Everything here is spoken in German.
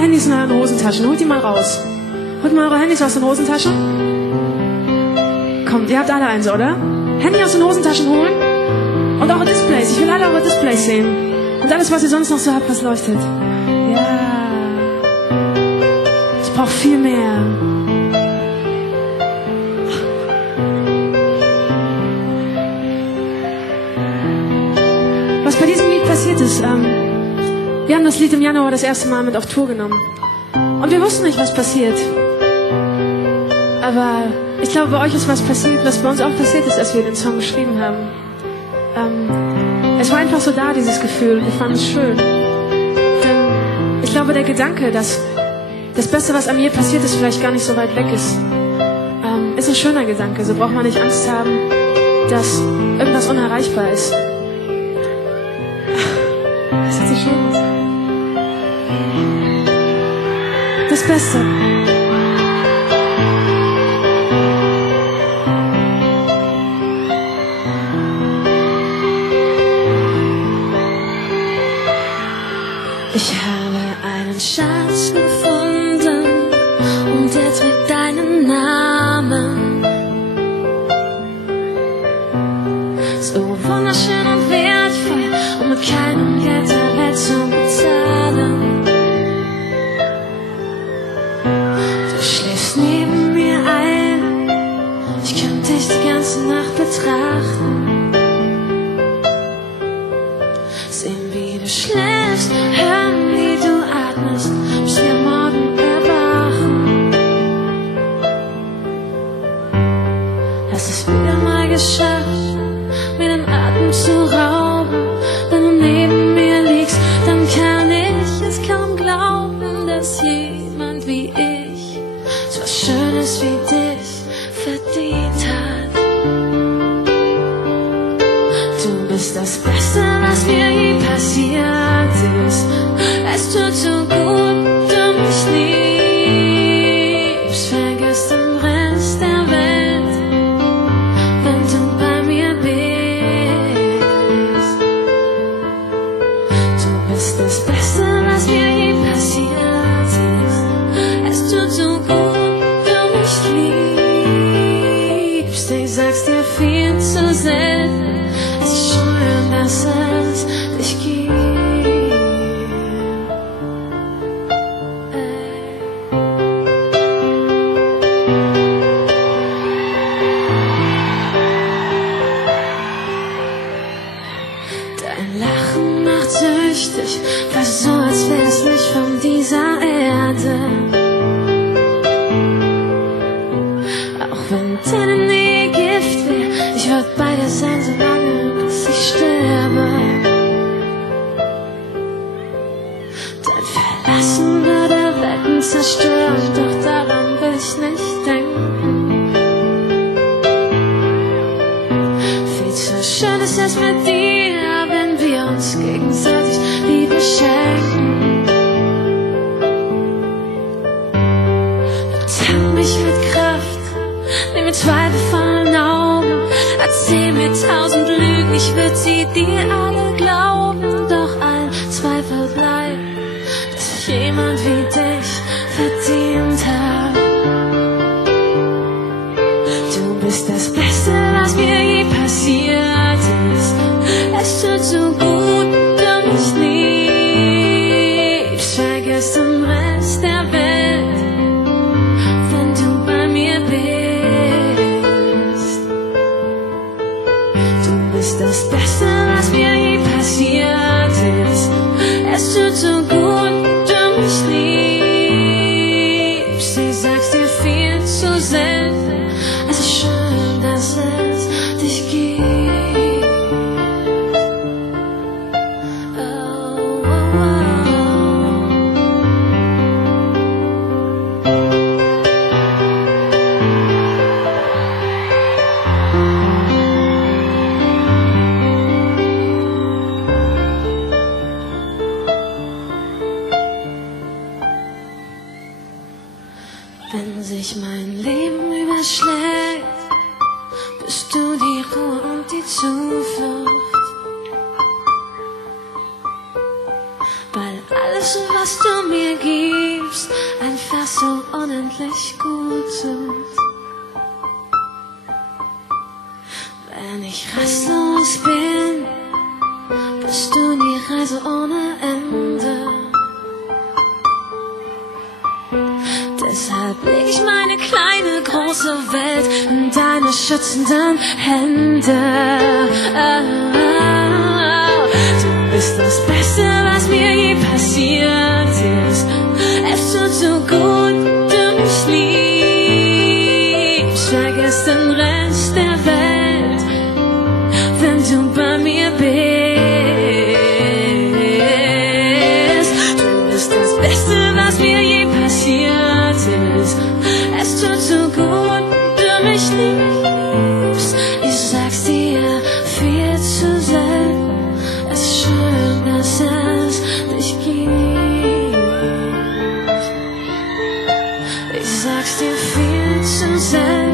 Handys in euren Hosentaschen. Holt die mal raus. Holt mal eure Handys aus den Hosentaschen. Kommt, ihr habt alle eins, oder? Handy aus den Hosentaschen holen. Und eure Displays. Ich will alle eure Displays sehen. Und alles, was ihr sonst noch so habt, was leuchtet. Ja. Ich brauche viel mehr. Was bei diesem Lied passiert ist, wir haben das Lied im Januar das erste Mal mit auf Tour genommen. Und wir wussten nicht, was passiert. Aber ich glaube, bei euch ist was passiert, was bei uns auch passiert ist, als wir den Song geschrieben haben. Es war einfach so da, dieses Gefühl. Und ich fand es schön. Denn ich glaube, der Gedanke, dass das Beste, was an mir passiert ist, vielleicht gar nicht so weit weg ist ein schöner Gedanke. So braucht man nicht Angst haben, dass irgendwas unerreichbar ist. Das hört sich schön an. Das Beste. Ich habe einen Schatz gefunden und er trägt deinen Namen. So wunderschön und wertvoll und mit keinem Geld der Welt zu bezahlen. Neben mir ein, ich könnte dich die ganze Nacht betrachten, sehen wie du schläfst, hören wie du atmest, bis wir morgen erwachen. Hast es wieder mal geschafft, mir den Atem zu rauben. Wenn du neben mir liegst, dann kann ich es kaum glauben, dass jemand wie ich so was Schönes wie dich verdient hat. Du bist das Beste, was mir je passiert ist. Es tut so gut, du mich liebst. Vergiss den Rest der Welt, wenn du bei mir bist. Du bist das Beste, was mir je passiert ist. Es tut so gut, ich sag's dir viel zu selten. Es ist schön, dass es dich gibt. Dein Lachen macht süchtig, fast so, als wär's nicht von dieser Erde. Auch wenn deine Nähe Gift wäre, ich würd bei dir sein, so lange, bis ich sterbe. Dein Verlassen würde Welten zerstören, doch daran will ich nicht denken. Viel zu schön ist es mit dir, wenn wir uns gegenseitig Liebe schenken. Tank mich mit Kraft, nimm mir Zweifel von den Augen, erzähl mir 1000 Lügen, ich würd sie dir alle glauben. Doch ein Zweifel bleibt, dass ich jemand wie dich verdient hab. Du bist das Beste, was mir je passiert ist. Es tut so gut, du mich liebst. Vergiss den Rest der Welt, wenn du bei mir bist. Du bist das Beste, was mir je passiert ist. Es tut so gut, du mich liebst. Ich sag's dir viel zu selten. Es ist schön, dass es dich gibt. Oh, oh, oh. bist du die Ruhe und die Zuflucht. Weil alles, was du mir gibst, einfach so unendlich gut tut. Wenn ich rastlos bin, bist du die Reise ohne Ende. Deshalb leg ich meine kleine, große Welt in deine schützenden Hände. Du bist das Beste, was mir je passiert ist. Es tut so gut, du mich liebst. Vergiss den Rest der Welt, wenn du bei mir bist. Du bist das Beste, was mir je passiert ist. Es tut so gut, du mich liebst. Ich sag's dir viel zu selten. Es ist schön, dass es dich gibt. Ich sag's dir viel zu selten.